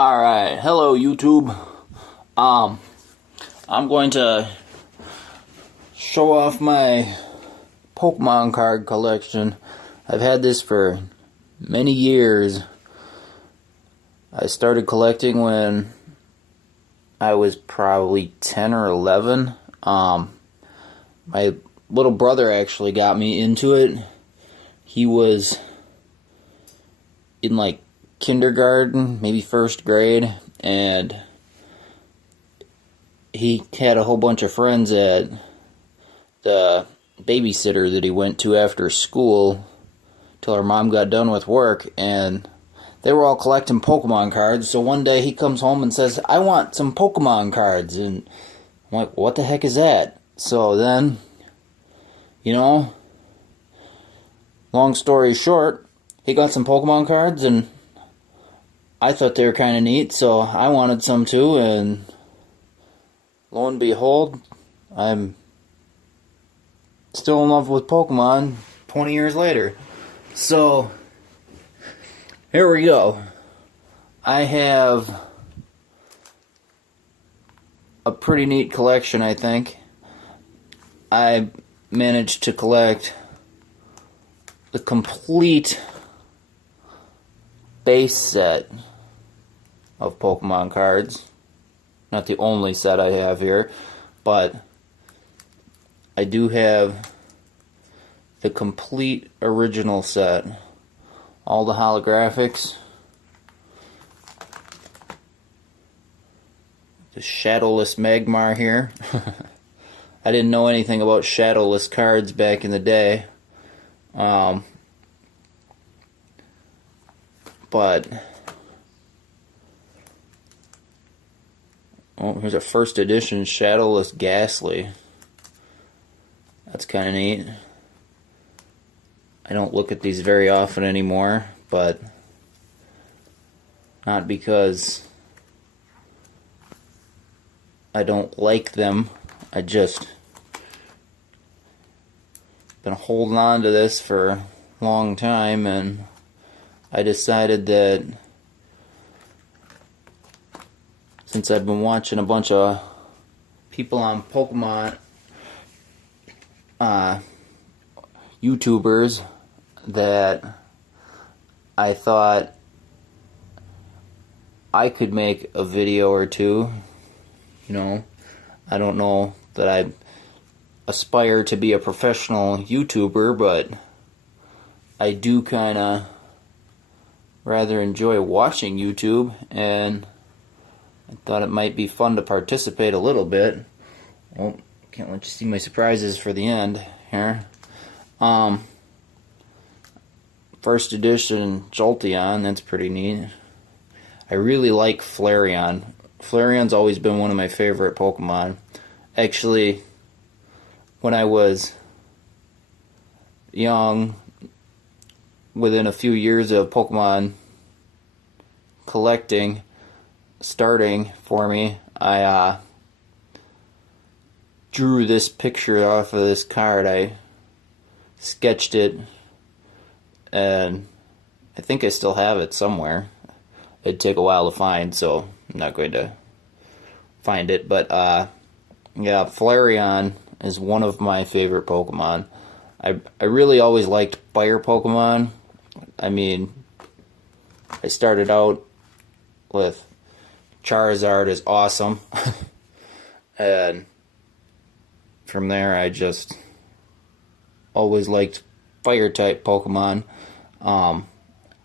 Alright, hello YouTube. I'm going to show off my Pokemon card collection. I've had this for many years. I started collecting when I was probably 10 or 11. My little brother actually got me into it. He was in like kindergarten, maybe first grade, and he had a whole bunch of friends at the babysitter that he went to after school till our mom got done with work, and they were all collecting Pokemon cards. So one day he comes home and says, "I want some Pokemon cards," and I'm like, "What the heck is that?" So then, long story short, he got some Pokemon cards, and I thought they were kind of neat, so I wanted some too, and lo and behold, I'm still in love with Pokemon 20 years later. So, here we go. I have a pretty neat collection, I think. I managed to collect the complete base set of Pokemon cards. Not the only set I have here, but I do have the complete original set. All the holographics. The Shadowless Magmar here. I didn't know anything about Shadowless cards back in the day. But here's a first edition Shadowless Ghastly. That's kind of neat. I don't look at these very often anymore, but not because I don't like them. I just been holding on to this for a long time, and I decided that since I've been watching a bunch of people on Pokemon YouTubers, that I thought I could make a video or two. I don't know that I aspire to be a professional YouTuber, but I do kind of rather enjoy watching YouTube, and I thought it might be fun to participate a little bit. Well, can't let you see my surprises for the end here. First edition Jolteon, that's pretty neat. I really like Flareon. Flareon's always been one of my favorite Pokemon. Actually, when I was young, within a few years of Pokemon collecting starting for me, I drew this picture off of this card. I sketched it, and I think I still have it somewhere. It'd take a while to find, so I'm not going to find it. But yeah, Flareon is one of my favorite Pokemon. I really always liked fire Pokemon. I mean, I started out with Charizard is awesome. And from there I just always liked fire type Pokemon. I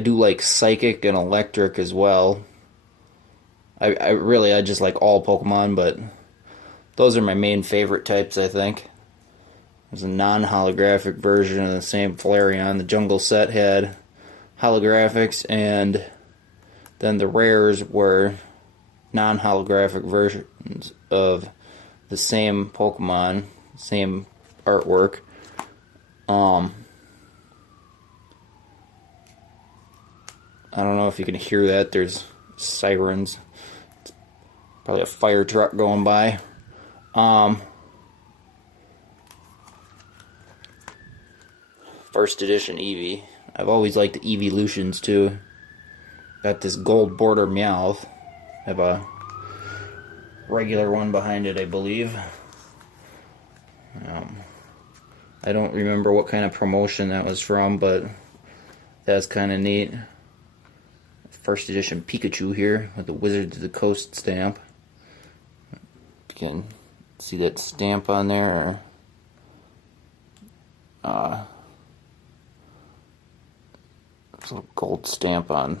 do like Psychic and Electric as well. I just like all Pokemon, but those are my main favorite types, I think. There's a non-holographic version of the same Flareon. The Jungle set had holographics, and then the rares were non-holographic versions of the same Pokemon, same artwork. I don't know if you can hear that. There's sirens. Probably a fire truck going by. First edition Eevee. I've always liked the Eeveelutions too. Got this gold border Meowth. have a regular one behind it, I believe. I don't remember what kind of promotion that was from, but that's kind of neat. First edition Pikachu here with the Wizards of the Coast stamp. You can see that stamp on there. There's a little gold stamp on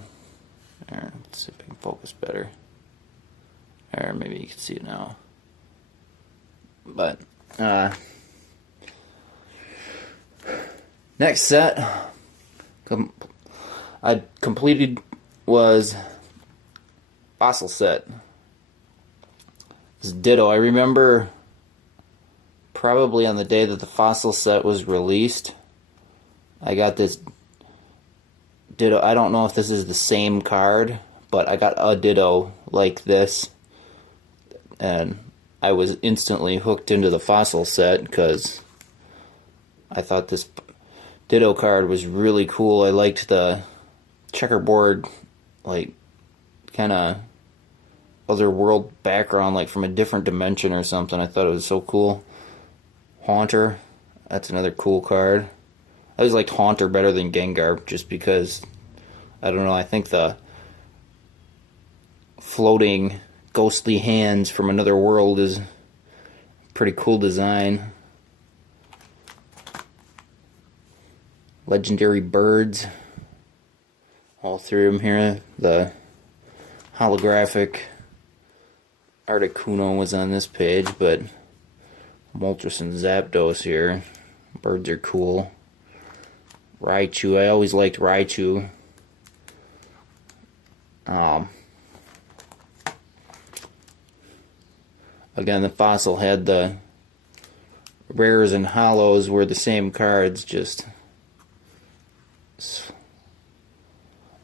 there. Let's see if I can focus better. There, maybe you can see it now. But next set I completed was Fossil set. This is Ditto. I remember probably on the day that the Fossil set was released, I got this Ditto. I don't know if this is the same card, but I got a Ditto like this, and I was instantly hooked into the Fossil set because I thought this Ditto card was really cool. I liked the checkerboard, like, kind of other world background, like from a different dimension or something. I thought it was so cool. Haunter, that's another cool card. I always liked Haunter better than Gengar just because, I don't know, I think the floating ghostly hands from another world is a pretty cool design. Legendary birds, all three of them here. The holographic Articuno was on this page, but Moltres and Zapdos here. Birds are cool. Raichu, I always liked Raichu. Again, the Fossil had the rares and hollows were the same cards, just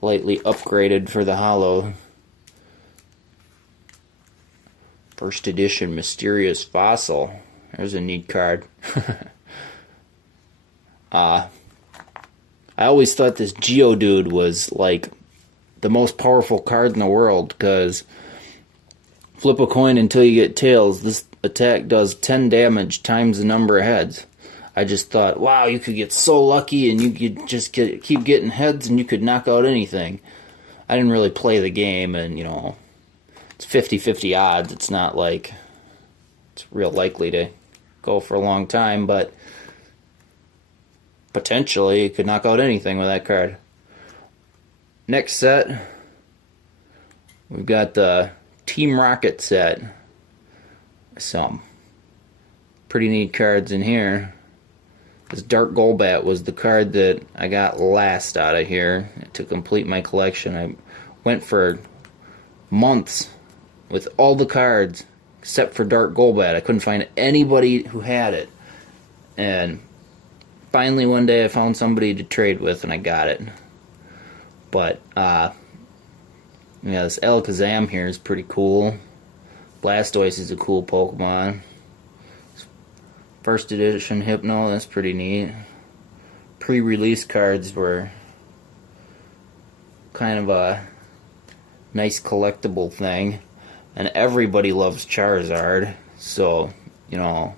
slightly upgraded for the hollow. First edition Mysterious Fossil. There's a neat card. I always thought this Geodude was like the most powerful card in the world, because flip a coin until you get tails. This attack does 10 damage times the number of heads. I just thought, wow, you could get so lucky and you could just keep getting heads and you could knock out anything. I didn't really play the game, and you know, it's 50-50 odds. It's not like it's real likely to go for a long time, but potentially you could knock out anything with that card. Next set, we've got the Team Rocket set. Some pretty neat cards in here. This Dark Golbat was the card that I got last out of here to complete my collection. I went for months with all the cards except for Dark Golbat. I couldn't find anybody who had it. And finally one day I found somebody to trade with and I got it. But, yeah, this Alakazam here is pretty cool. Blastoise is a cool Pokemon. First edition Hypno, that's pretty neat. Pre-release cards were kind of a nice collectible thing. And everybody loves Charizard. So, you know,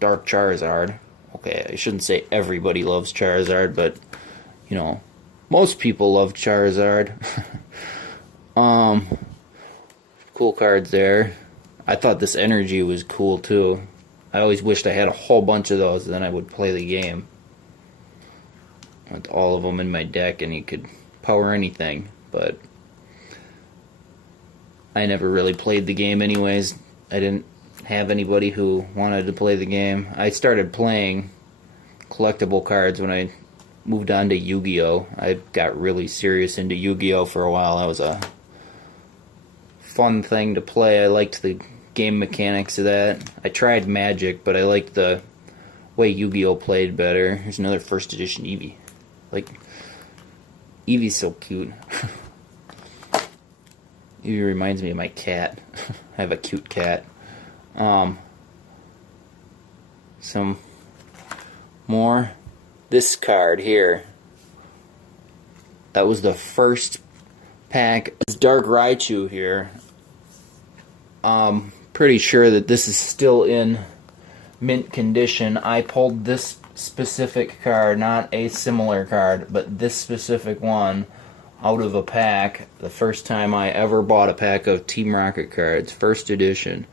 Dark Charizard. Okay, I shouldn't say everybody loves Charizard, but, you know, most people love Charizard. Cool cards there. I thought this energy was cool too. I always wished I had a whole bunch of those, then I would play the game with all of them in my deck and you could power anything, but I never really played the game anyways. I didn't have anybody who wanted to play the game. I started playing collectible cards when I moved on to Yu-Gi-Oh! I got really serious into Yu-Gi-Oh! For a while. That was a fun thing to play. I liked the game mechanics of that. I tried Magic, but I liked the way Yu-Gi-Oh! Played better. Here's another first edition Eevee. Like, Eevee's so cute. Eevee reminds me of my cat. I have a cute cat. Some more. This card here, that was the first pack. It's Dark Raichu here. Pretty sure that this is still in mint condition. I pulled this specific card, not a similar card, but this specific one out of a pack the first time I ever bought a pack of Team Rocket cards, first edition.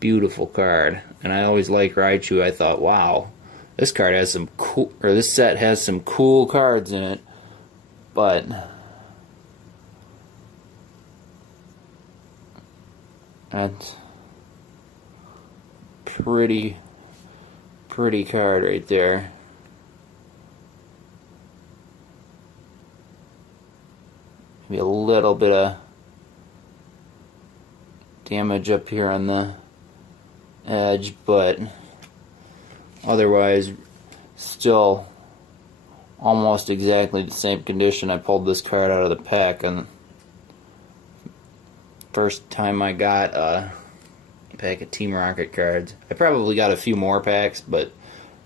Beautiful card. And I always liked Raichu. I thought, wow, this card has some cool, or this set has some cool cards in it. But that's pretty card right there. Maybe a little bit of damage up here on the edge, but otherwise still almost exactly the same condition. I pulled this card out of the pack, and first time I got a pack of Team Rocket cards. I probably got a few more packs, but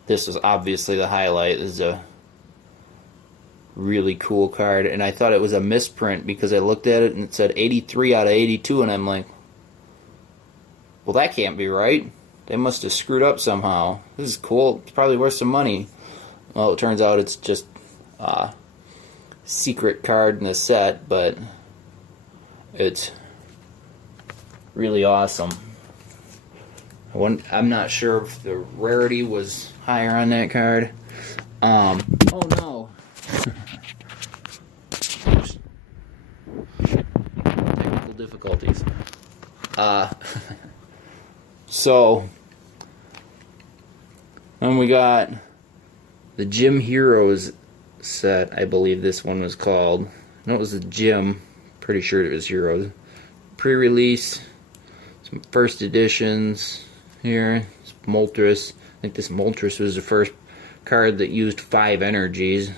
this was obviously the highlight. This is a really cool card, and I thought it was a misprint because I looked at it and it said 83 out of 82, and I'm like, well, that can't be right. They must have screwed up somehow. This is cool. It's probably worth some money. Well, it turns out it's just a secret card in the set, but it's really awesome. I'm not sure if the rarity was higher on that card. Oh no. Technical difficulties. So, then we got the Gym Heroes set, I believe this one was called. No, it was the Gym. Pretty sure it was Heroes. Pre-release, some first editions here. It's Moltres. I think this Moltres was the first card that used 5 energies.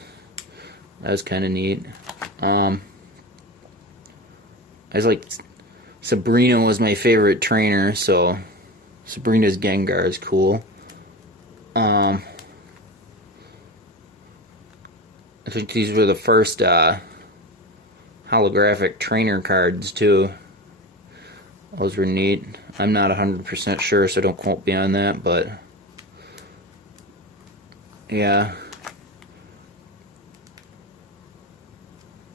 That was kind of neat. I was like, Sabrina was my favorite trainer, so Sabrina's Gengar is cool. I think these were the first holographic trainer cards too. Those were neat. I'm not 100% sure, so don't quote me on that, but yeah.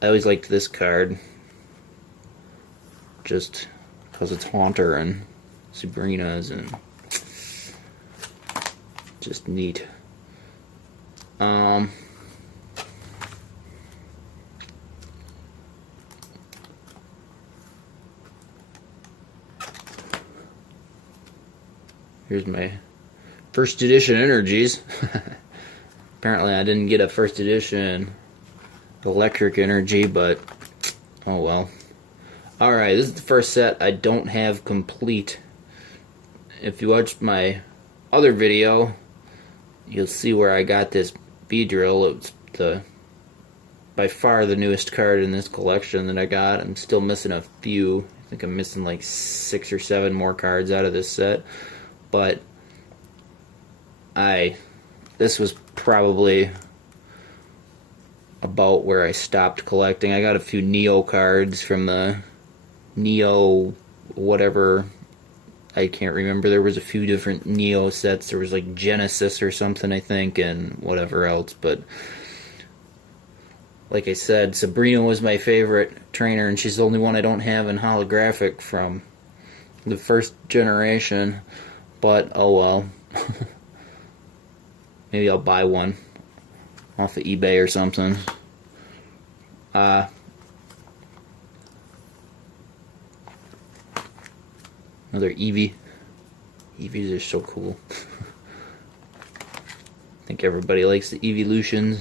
I always liked this card just because it's Haunter and Sabrina's and just neat. Here's my first edition energies. Apparently I didn't get a first edition electric energy, but oh well. Alright, this is the first set I don't have complete. If you watched my other video, you'll see where I got this Beedrill. It's by far the newest card in this collection that I got. I'm still missing a few. I think I'm missing like 6 or 7 more cards out of this set. But this was probably about where I stopped collecting. I got a few Neo cards from the Neo whatever, I can't remember. There was a few different Neo sets. There was like Genesis or something, I think, and whatever else. But like I said, Sabrina was my favorite trainer, and she's the only one I don't have in holographic from the first generation. But oh well. Maybe I'll buy one off of eBay or something. Another Eevee. Eevees are so cool. I think everybody likes the Eeveelutions.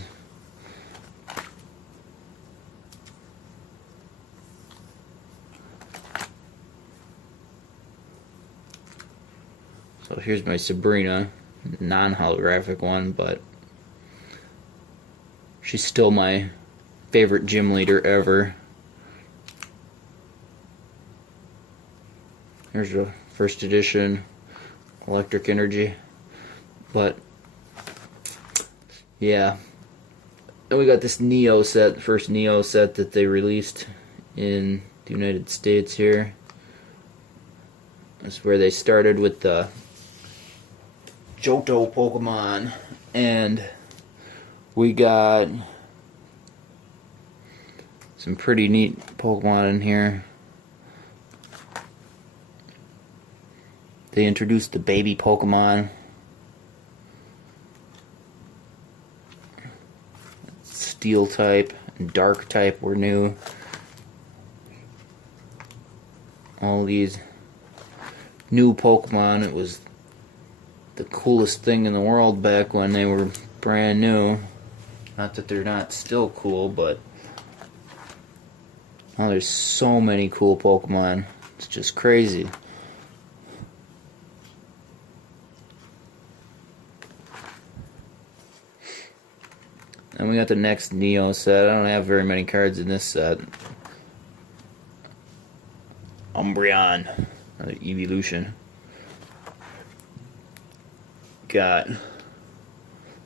So here's my Sabrina, non-holographic one, but she's still my favorite gym leader ever. Here's the first edition electric energy. But yeah. Then we got this Neo set, the first Neo set that they released in the United States here. That's where they started with the Johto Pokemon, and we got some pretty neat Pokemon in here. They introduced the baby Pokemon. Steel type and dark type were new. All these new Pokemon, it was the coolest thing in the world back when they were brand new. Not that they're not still cool, but oh, there's so many cool Pokemon. It's just crazy. And we got the next Neo set. I don't have very many cards in this set. Umbreon, another evolution. Got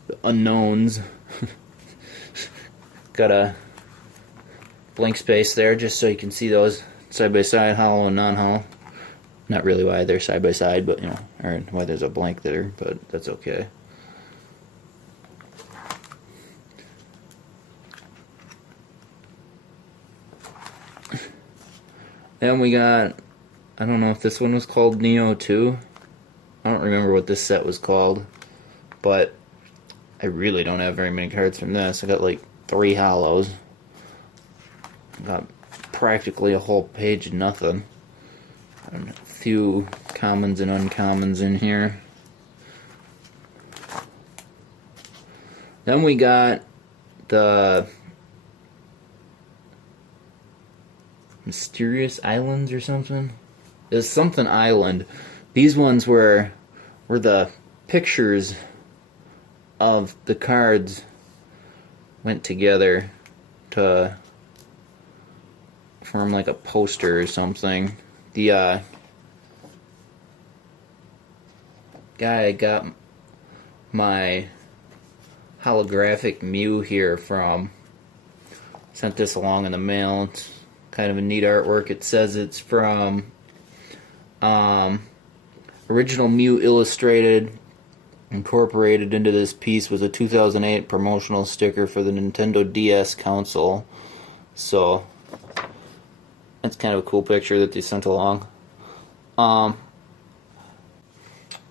the unknowns. Got a blank space there just so you can see those side by side, hollow and non-hollow. Not really why they're side by side, but you know, or why there's a blank there, but that's okay. Then we got, I don't know if this one was called Neo 2. I don't remember what this set was called, but I really don't have very many cards from this. I got like 3 hollows. Got practically a whole page of nothing. A few commons and uncommons in here. Then we got the Mysterious Islands or something. There's something island. These ones were the pictures of the cards went together to form like a poster or something. The guy I got my holographic Mew here from sent this along in the mail. It's kind of a neat artwork. It says it's from Original Mew Illustrated. Incorporated into this piece was a 2008 promotional sticker for the Nintendo DS console. So that's kind of a cool picture that they sent along.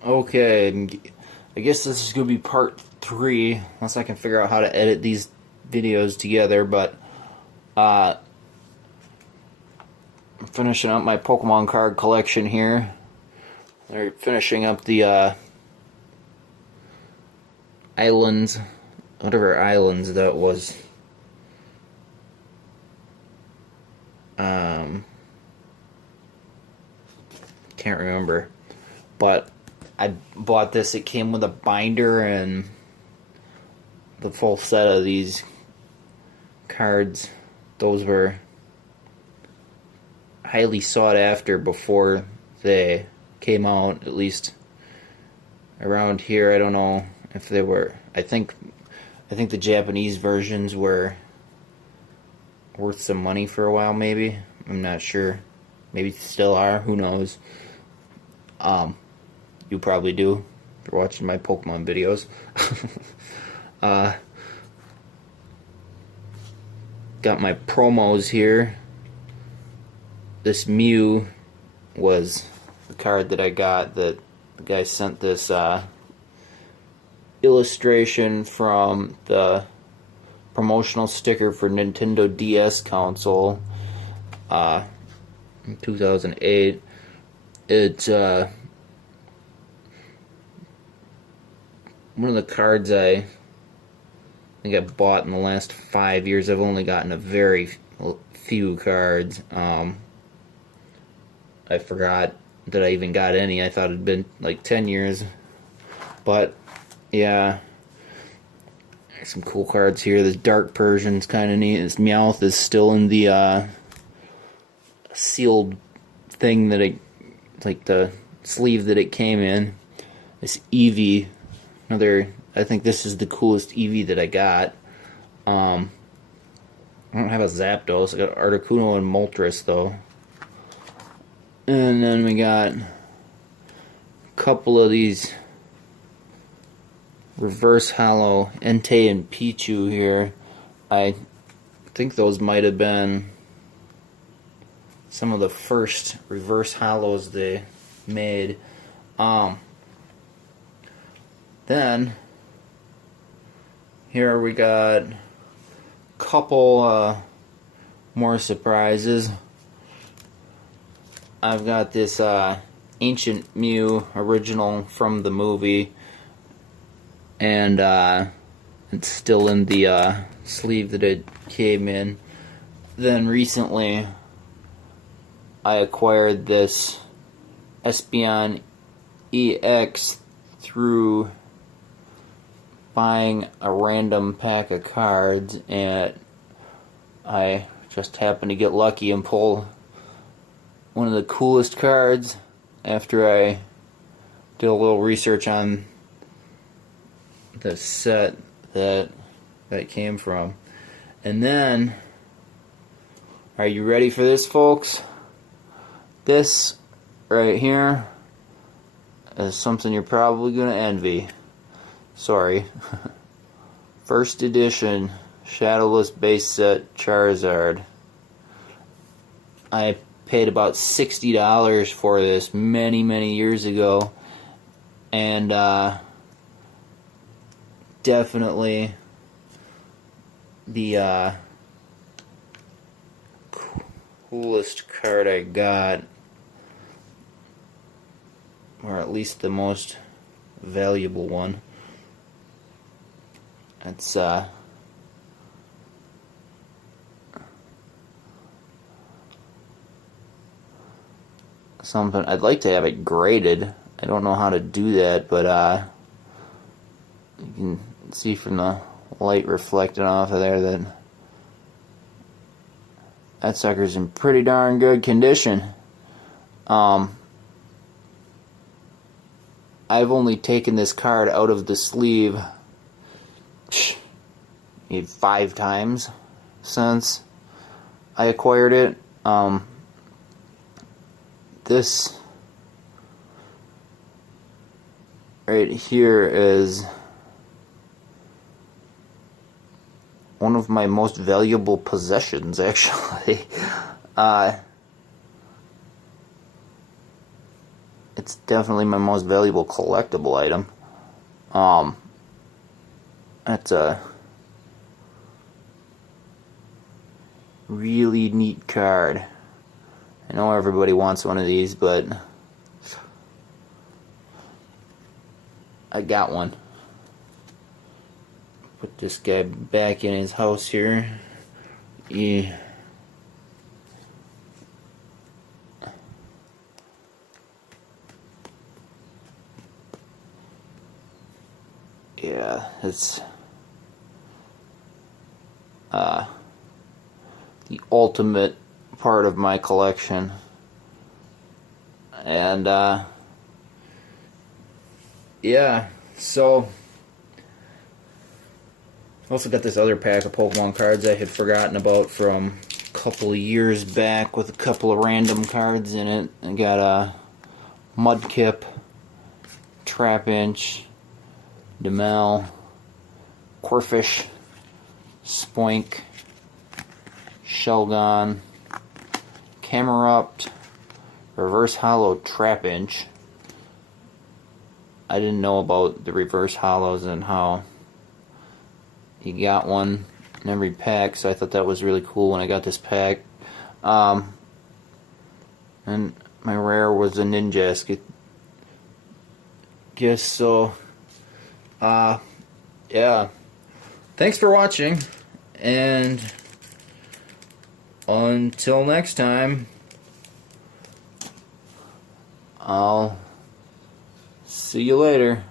Okay, I guess this is going to be part 3, unless I can figure out how to edit these videos together, but I'm finishing up my Pokemon card collection here. They're finishing up the islands, whatever islands that was. Can't remember, but I bought this. It came with a binder and the full set of these cards. Those were highly sought after before they came out, at least around here. I don't know if they were. I think the Japanese versions were worth some money for a while, maybe. I'm not sure. Maybe still are, who knows. You probably do if you're watching my Pokemon videos. Got my promos here. This Mew was the card that I got that the guy sent this illustration from the promotional sticker for Nintendo DS console in 2008. It's one of the cards I think I bought in the last 5 years. I've only gotten a very few cards. I forgot that I even got any. I thought it'd been like 10 years. But yeah, there's some cool cards here. This Dark Persian's kind of neat. His Meowth is still in the sealed thing that it, like the sleeve that it came in. This Eevee, another. I think this is the coolest Eevee that I got. I don't have a Zapdos. I got Articuno and Moltres though. And then we got couple of these reverse hollow Entei and Pichu here. I think those might have been some of the first reverse hollows they made. Then here we got a couple more surprises. I've got this Ancient Mew original from the movie, and it's still in the sleeve that it came in. Then recently I acquired this Espeon EX through buying a random pack of cards, and I just happened to get lucky and pull one of the coolest cards after I did a little research on the set that it came from. And then, are you ready for this, folks? This right here is something you're probably going to envy. Sorry. First edition Shadowless base set Charizard. I paid about $60 for this many years ago, and definitely the coolest card I got, or at least the most valuable one. It's something I'd like to have it graded. I don't know how to do that, but you can see from the light reflecting off of there that sucker's in pretty darn good condition. I've only taken this card out of the sleeve maybe 5 times since I acquired it. This right here is one of my most valuable possessions, actually. It's definitely my most valuable collectible item. That's a really neat card. I know everybody wants one of these, but I got one. Put this guy back in his house here. Yeah, it's the ultimate part of my collection. And yeah, so also got this other pack of Pokemon cards I had forgotten about from a couple of years back with a couple of random cards in it. I got a Mudkip, Trapinch, Demel, Corphish, Spoink, Shelgon, Camerupt, Reverse Hollow Trapinch. I didn't know about the reverse hollows and how you got one in every pack, so I thought that was really cool when I got this pack. And my rare was a Ninjask. Guess so. Yeah. Thanks for watching, and until next time, I'll see you later.